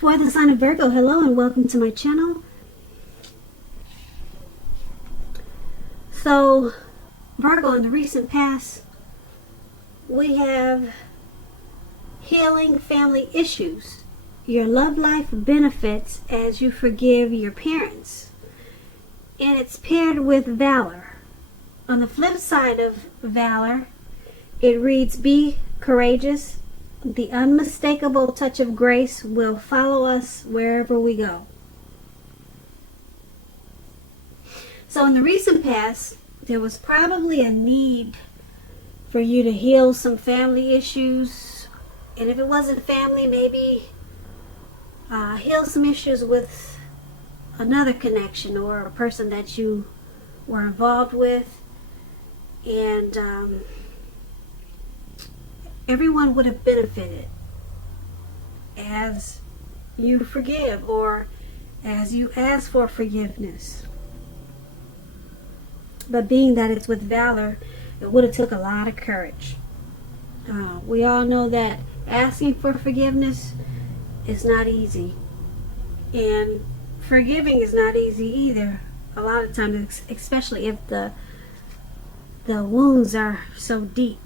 For the sign of Virgo, hello and welcome to my channel. So, Virgo, in the recent past, we have healing family issues. Your love life benefits as you forgive your parents. And it's paired with valor. On the flip side of valor, it reads, be courageous. The unmistakable touch of grace will follow us wherever we go. So in the recent past, there was probably a need for you to heal some family issues. And if it wasn't family, maybe heal some issues with another connection or a person that you were involved with. And everyone would have benefited as you forgive or as you ask for forgiveness. But being that it's with valor, it would have took a lot of courage. We all know that asking for forgiveness is not easy. And forgiving is not easy either. A lot of times, especially if the wounds are so deep.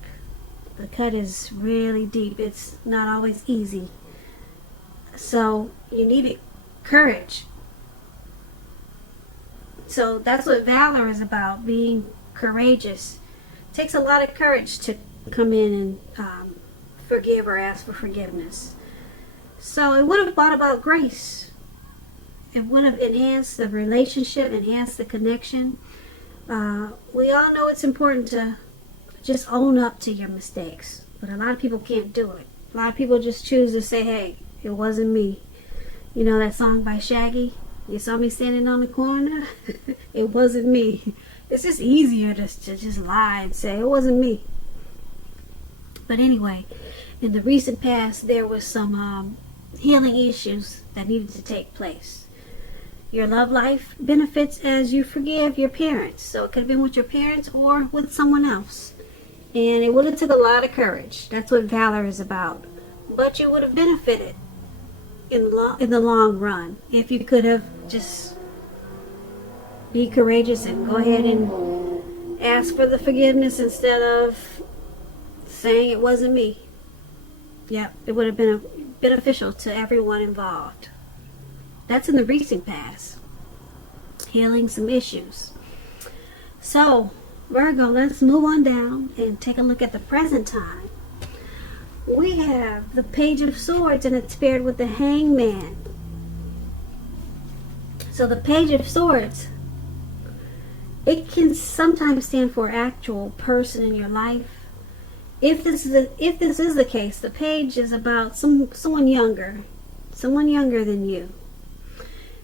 The cut is really deep. It's not always easy. So you need courage. So that's what valor is about, being courageous. It takes a lot of courage to come in and forgive or ask for forgiveness. So it would have brought about grace. It would have enhanced the relationship, enhanced the connection. We all know it's important to just own up to your mistakes. But a lot of people can't do it. A lot of people just choose to say, hey, it wasn't me. You know that song by Shaggy? You saw me standing on the corner? It wasn't me. It's just easier to just lie and say, it wasn't me. But anyway, in the recent past, there was some healing issues that needed to take place. Your love life benefits as you forgive your parents. So it could have been with your parents or with someone else. And it would have took a lot of courage. That's what valor is about. But you would have benefited in the long run if you could have just be courageous and go ahead and ask for the forgiveness instead of saying it wasn't me. Yep, it would have been beneficial to everyone involved. That's in the recent past. Healing some issues. So, Virgo, let's move on down and take a look at the present time. We have the Page of Swords and it's paired with the Hangman. So the Page of Swords, it can sometimes stand for actual person in your life. If this is the case, the page is about someone younger than you.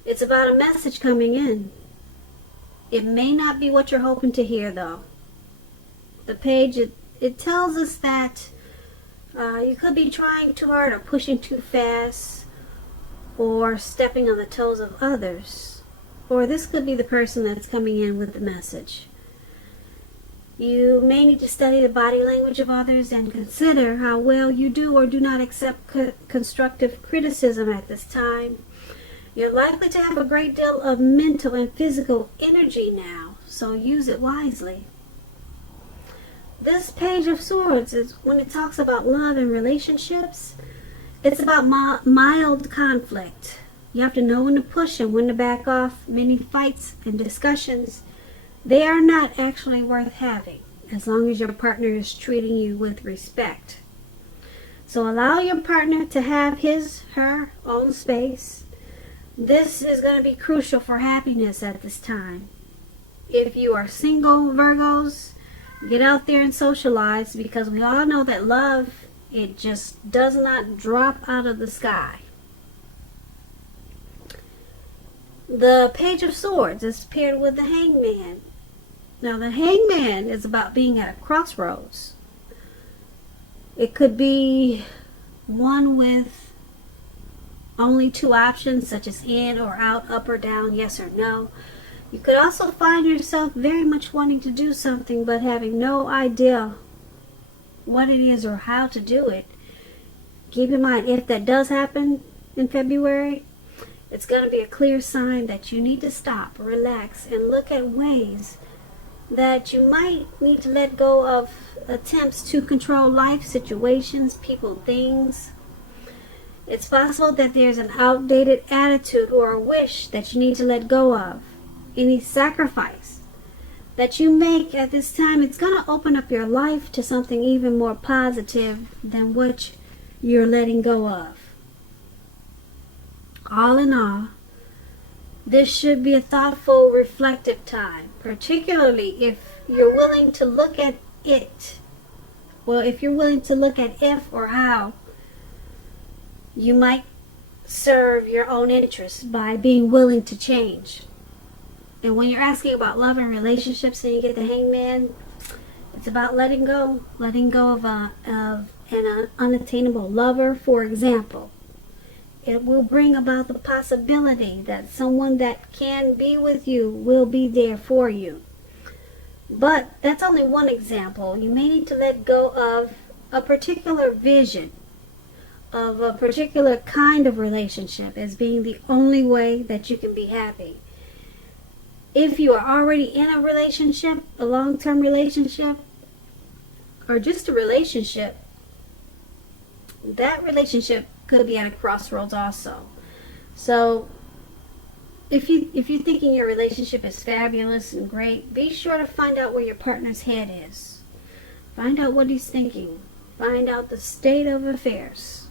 It's about a message coming in. It may not be what you're hoping to hear, though. The page, it tells us that you could be trying too hard or pushing too fast or stepping on the toes of others. Or this could be the person that's coming in with the message. You may need to study the body language of others and consider how well you do or do not accept constructive criticism at this time. You're likely to have a great deal of mental and physical energy now, so use it wisely. This Page of Swords is when it talks about love and relationships. It's about mild conflict. You have to know when to push and when to back off. Many fights and discussions, they are not actually worth having as long as your partner is treating you with respect. So allow your partner to have her own space. This is going to be crucial for happiness at this time. If you are single, Virgos, get out there and socialize because we all know that love, it just does not drop out of the sky. The Page of Swords is paired with the Hangman. Now the Hangman is about being at a crossroads. It could be one with only two options, such as in or out, up or down, yes or no. You could also find yourself very much wanting to do something but having no idea what it is or how to do it. Keep in mind, if that does happen, in February, it's going to be a clear sign that you need to stop, relax, and look at ways that you might need to let go of attempts to control life, situations, people, things. It's possible that there's an outdated attitude or a wish that you need to let go of. Any sacrifice that you make at this time, it's going to open up your life to something even more positive than what you're letting go of. All in all, this should be a thoughtful, reflective time, particularly if you're willing to look at it. Well, if you're willing to look at if or how you might serve your own interests by being willing to change. And when you're asking about love and relationships and you get the hangman, it's about letting go of an unattainable lover, for example. It will bring about the possibility that someone that can be with you will be there for you. But that's only one example. You may need to let go of a particular vision of a particular kind of relationship as being the only way that you can be happy. If you are already in a relationship, a long-term relationship, or just a relationship, that relationship could be at a crossroads also. So if you're thinking your relationship is fabulous and great, be sure to find out where your partner's head is. Find out what he's thinking. Find out the state of affairs.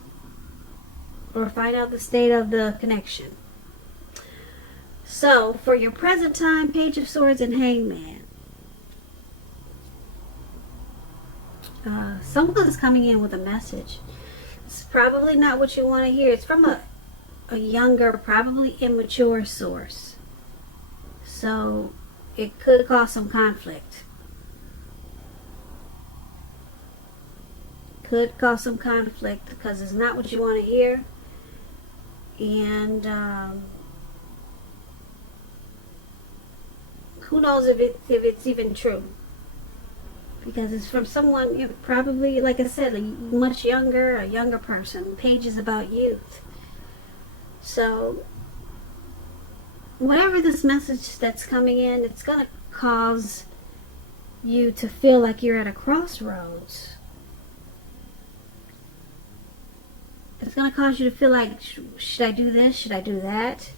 Or find out the state of the connection. So, for your present time, Page of Swords and Hangman. Someone's coming in with a message. It's probably not what you want to hear. It's from a younger, probably immature source. So, it could cause some conflict. Could cause some conflict because it's not what you want to hear. And who knows if it's even true, because it's from someone probably, like I said, a younger person. Page is about youth. So whatever this message that's coming in, it's going to cause you to feel like you're at a crossroads. It's going to cause you to feel like, should I do this? Should I do that?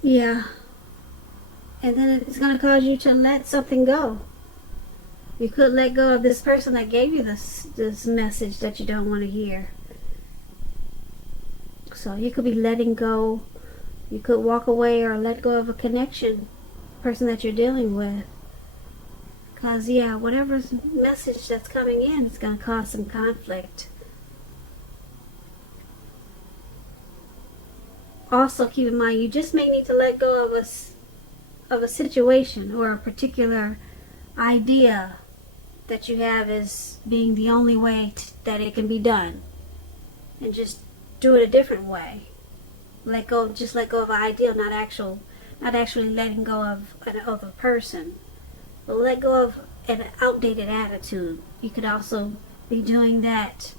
Yeah. And then it's going to cause you to let something go. You could let go of this person that gave you this message that you don't want to hear. So you could be letting go. You could walk away or let go of a person that you're dealing with. Because, yeah, whatever message that's coming in is going to cause some conflict. Also, keep in mind, you just may need to let go of a situation or a particular idea that you have as being the only way that it can be done. And just do it a different way. Just let go of an ideal, not actually letting go of a person. But let go of an outdated attitude. You could also be doing that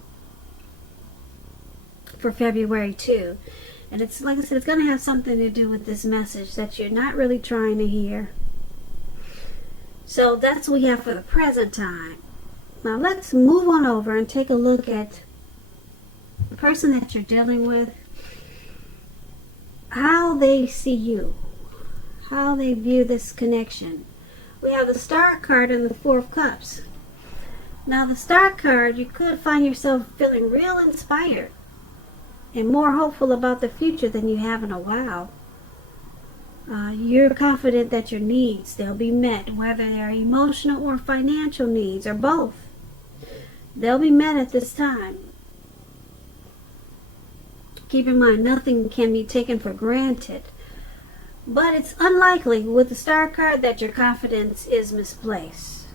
for February too. And it's, like I said, it's going to have something to do with this message that you're not really trying to hear. So that's what we have for the present time. Now let's move on over and take a look at the person that you're dealing with, how they see you, how they view this connection. We have the Star card and the Four of Cups. Now the Star card, you could find yourself feeling real inspired and more hopeful about the future than you have in a while. You're confident that your needs, they'll be met, whether they're emotional or financial needs or both. They'll be met at this time. Keep in mind, nothing can be taken for granted. But it's unlikely with the Star card that your confidence is misplaced.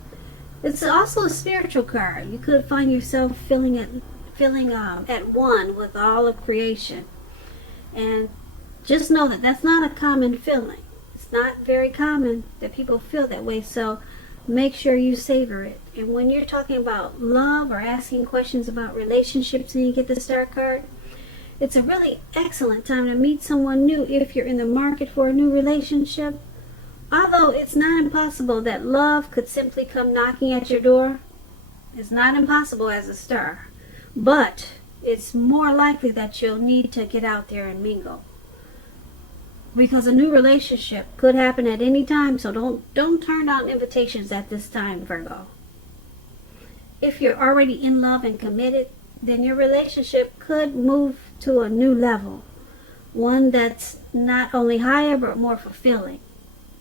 It's also a spiritual card. You could find yourself feeling at one with all of creation. And just know that that's not a common feeling. It's not very common that people feel that way. So make sure you savor it. And when you're talking about love or asking questions about relationships and you get the Star card, it's a really excellent time to meet someone new if you're in the market for a new relationship. Although it's not impossible that love could simply come knocking at your door. It's not impossible as a Star. But it's more likely that you'll need to get out there and mingle. Because a new relationship could happen at any time, so don't turn down invitations at this time, Virgo. If you're already in love and committed, then your relationship could move to a new level. One that's not only higher, but more fulfilling.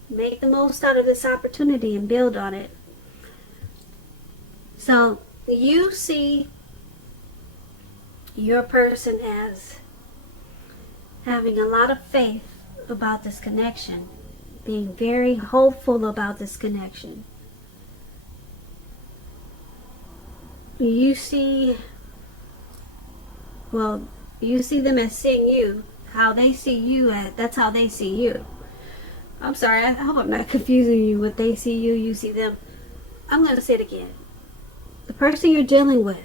Make the most out of this opportunity and build on it. So, you see your person as having a lot of faith about this connection, being very hopeful about this connection. You see them as seeing you, how they see you, that's how they see you. I'm sorry, I hope I'm not confusing you. What they see you, you see them. I'm going to say it again. The person you're dealing with,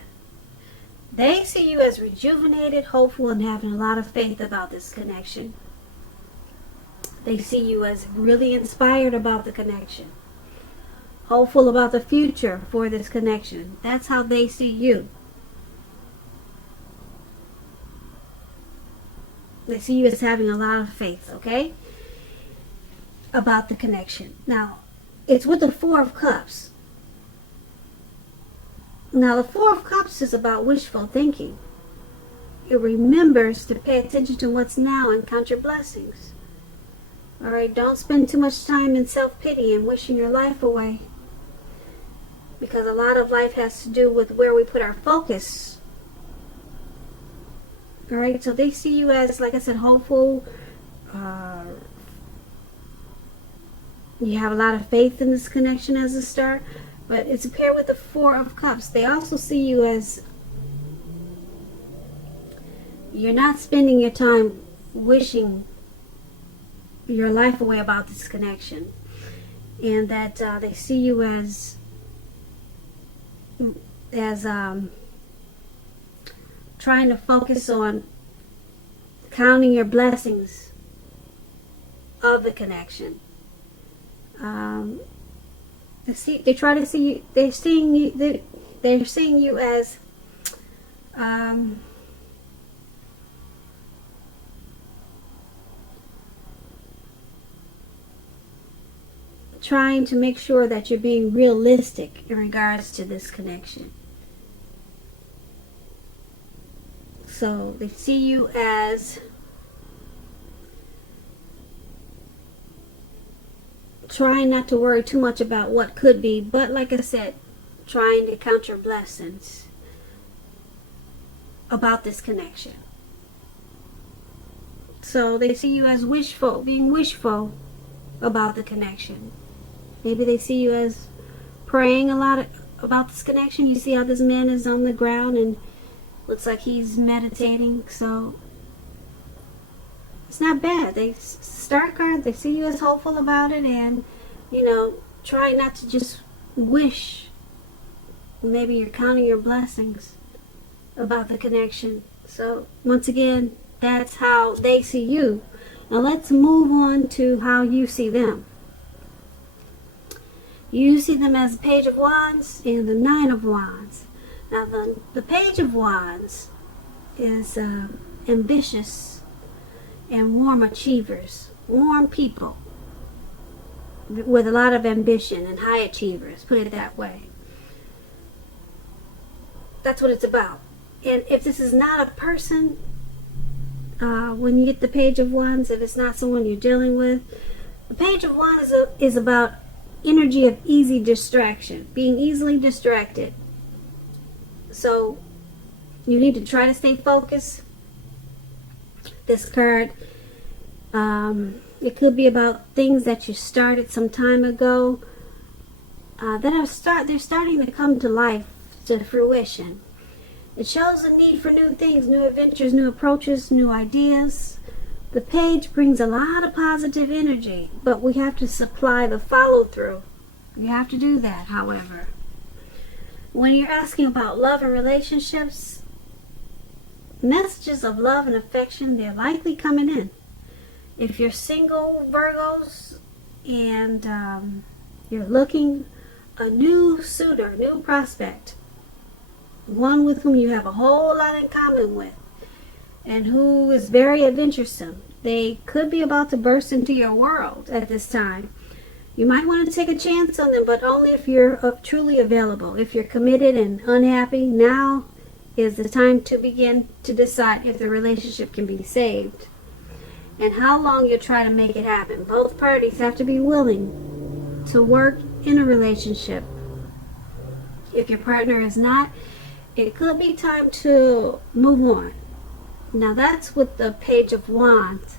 they see you as rejuvenated, hopeful, and having a lot of faith about this connection. They see you as really inspired about the connection, hopeful about the future for this connection. That's how they see you. They see you as having a lot of faith, okay, about the connection. Now, it's with the Four of Cups. Now, the Four of Cups is about wishful thinking. It remembers to pay attention to what's now and count your blessings. All right, don't spend too much time in self-pity and wishing your life away. Because a lot of life has to do with where we put our focus. All right, so they see you as, like I said, hopeful. You have a lot of faith in this connection as a Star. But it's paired with the Four of Cups. They also see you as you're not spending your time wishing your life away about this connection. And that they see you as trying to focus on counting your blessings of the connection. They try to see you. They're seeing you. They're seeing you as trying to make sure that you're being realistic in regards to this connection. So they see you as trying not to worry too much about what could be, but like I said, trying to count your blessings about this connection. So they see you as wishful, being wishful about the connection. Maybe they see you as praying a lot about this connection. You see how this man is on the ground and looks like he's meditating, so it's not bad. They Star card, they see you as hopeful about it, and try not to just wish. Maybe you're counting your blessings about the connection. So once again, that's how they see you. Now let's move on to how you see them. You see them as the Page of Wands and the Nine of Wands. Now the Page of Wands is ambitious and warm achievers, warm people with a lot of ambition and high achievers, put it that way. That's what it's about. And if this is not a person, when you get the Page of Wands, if it's not someone you're dealing with, the Page of Wands is about energy of easy distraction, being easily distracted. So you need to try to stay focused. This card, it could be about things that you started some time ago they're starting to come to life, to fruition. It shows a need for new things, new adventures, new approaches, new ideas. The page brings a lot of positive energy, but we have to supply the follow-through. You have to do that, however. When you're asking about love and relationships, messages of love and affection, they're likely coming in. If you're single, Virgos, and you're looking a new suitor, new prospect, one with whom you have a whole lot in common with, and who is very adventuresome, they could be about to burst into your world at this time. You might want to take a chance on them, but only if you're truly available. If you're committed and unhappy, now is the time to begin to decide if the relationship can be saved and how long you try to make it happen. Both parties have to be willing to work in a relationship. If your partner is not, it could be time to move on. Now that's with the Page of Wands.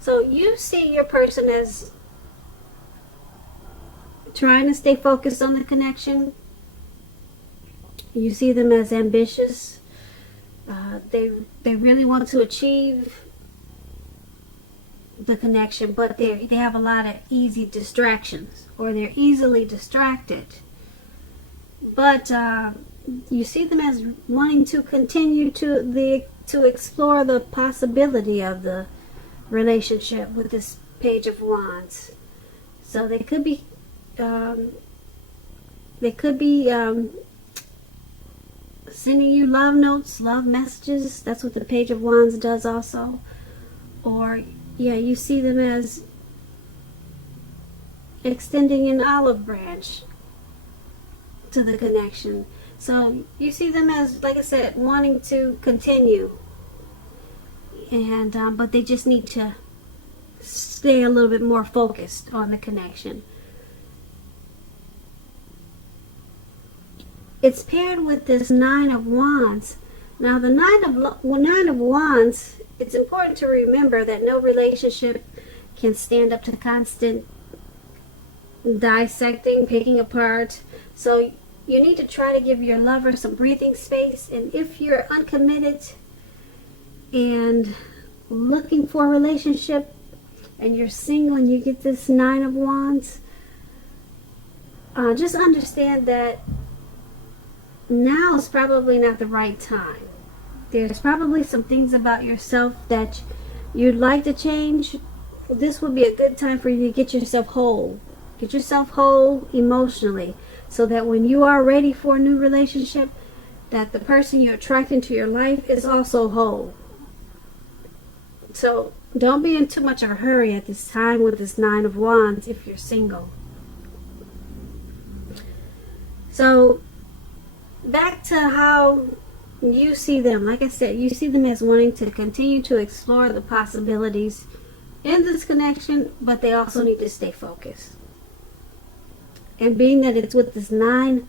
So you see your person as trying to stay focused on the connection. You see them as ambitious. They really want to achieve the connection, but they have a lot of easy distractions, or they're easily distracted. But you see them as wanting to continue to explore the possibility of the relationship with this Page of Wands. So they could be sending you love notes, love messages. That's what the Page of Wands does also. Or yeah, you see them as extending an olive branch to the connection. So you see them as, like I said, wanting to continue, and but they just need to stay a little bit more focused on the connection. It's paired with this Nine of Wands. Now the Nine of Wands, it's important to remember that no relationship can stand up to constant dissecting, picking apart. So you need to try to give your lover some breathing space. And if you're uncommitted and looking for a relationship and you're single and you get this Nine of Wands, just understand that now is probably not the right time. There's probably some things about yourself that you'd like to change. This would be a good time for you to get yourself whole. Get yourself whole emotionally, so that when you are ready for a new relationship, that the person you're attracting to your life is also whole. So don't be in too much of a hurry at this time with this Nine of Wands if you're single. So back to how you see them. Like I said, you see them as wanting to continue to explore the possibilities in this connection, but they also need to stay focused. And being that it's with this Nine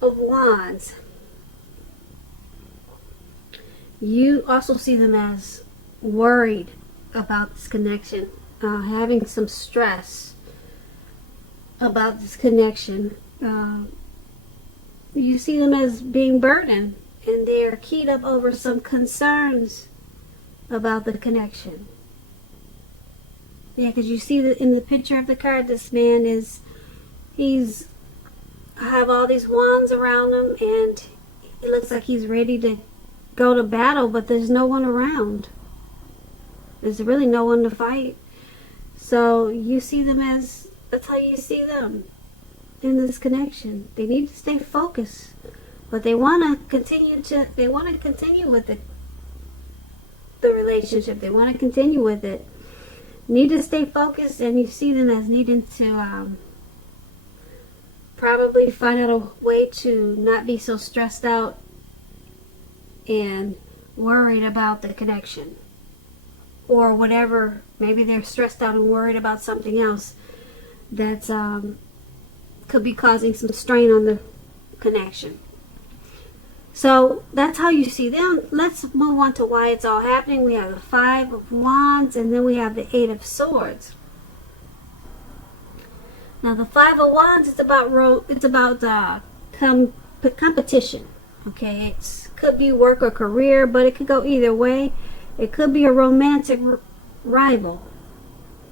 of Wands, you also see them as worried about this connection, having some stress about this connection. You see them as being burdened, and they're keyed up over some concerns about the connection. Yeah, because you see that in the picture of the card, this man he's have all these wands around him, and it looks like he's ready to go to battle, but there's no one around. There's really no one to fight. So you see them as, that's how you see them in this connection. They need to stay focused, but they want to continue with the relationship. They want to continue with it. Need to stay focused, and you see them as needing to probably find out a way to not be so stressed out and worried about the connection, or whatever. Maybe they're stressed out and worried about something else that's could be causing some strain on the connection. So that's how you see them. Let's move on to why it's all happening. We have the Five of Wands, and then we have the Eight of Swords. Now the Five of Wands, it's about competition. Okay, it could be work or career, but it could go either way. It could be a romantic rival.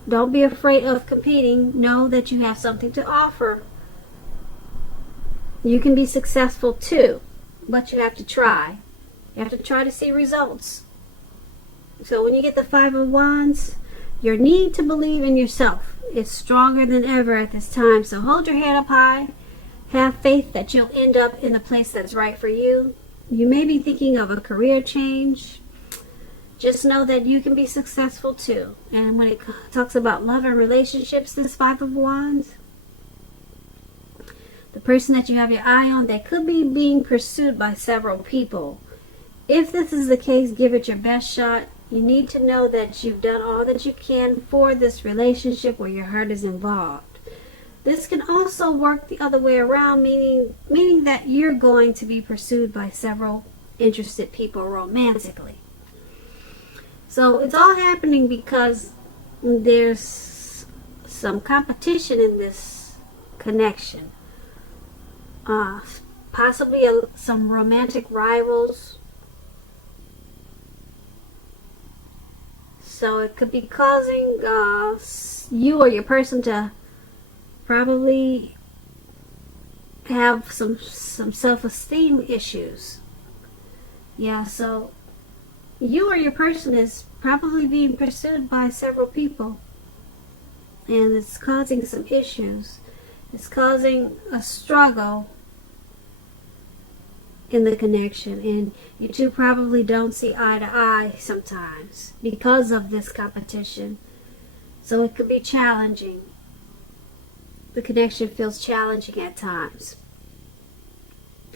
Don't be afraid of competing. Know that you have something to offer You can be successful too, but you have to try. You have to try to see results. So when you get the Five of Wands, your need to believe in yourself is stronger than ever at this time. So hold your head up high. Have faith that you'll end up in the place that's right for you. You may be thinking of a career change. Just know that you can be successful too. And when it talks about love and relationships, this Five of Wands, the person that you have your eye on, they could be being pursued by several people. If this is the case, give it your best shot. You need to know that you've done all that you can for this relationship where your heart is involved. This can also work the other way around, meaning that you're going to be pursued by several interested people romantically. So it's all happening because there's some competition in this connection. Possibly some romantic rivals. So it could be causing you or your person to probably have some self-esteem issues. Yeah, so you or your person is probably being pursued by several people, and it's causing some issues. It's causing a struggle in the connection, and you two probably don't see eye to eye sometimes because of this competition. So it could be challenging. The connection feels challenging at times.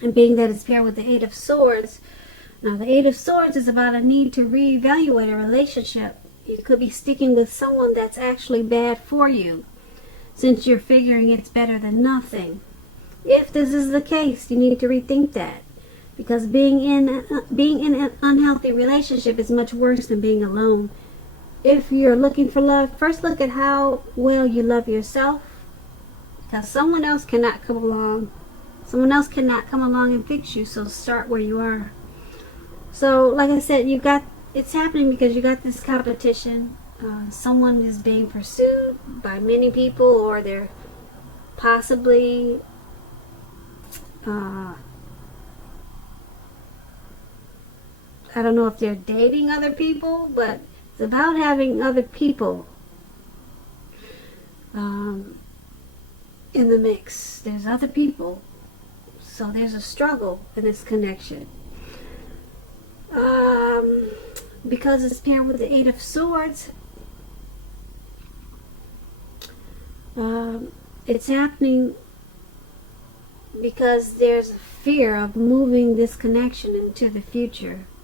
And being that it's paired with the Eight of Swords, now the Eight of Swords is about a need to reevaluate a relationship. You could be sticking with someone that's actually bad for you, since you're figuring it's better than nothing. If this is the case, you need to rethink that, because being in an unhealthy relationship is much worse than being alone. If you're looking for love, first look at how well you love yourself, because someone else cannot come along. Someone else cannot come along and fix you, so start where you are. So, like I said, it's happening because you got this competition. Someone is being pursued by many people, or they're possibly I don't know if they're dating other people, but it's about having other people in the mix. There's other people, so there's a struggle in this connection. Because it's paired with the Eight of Swords, it's happening because there's a fear of moving this connection into the future.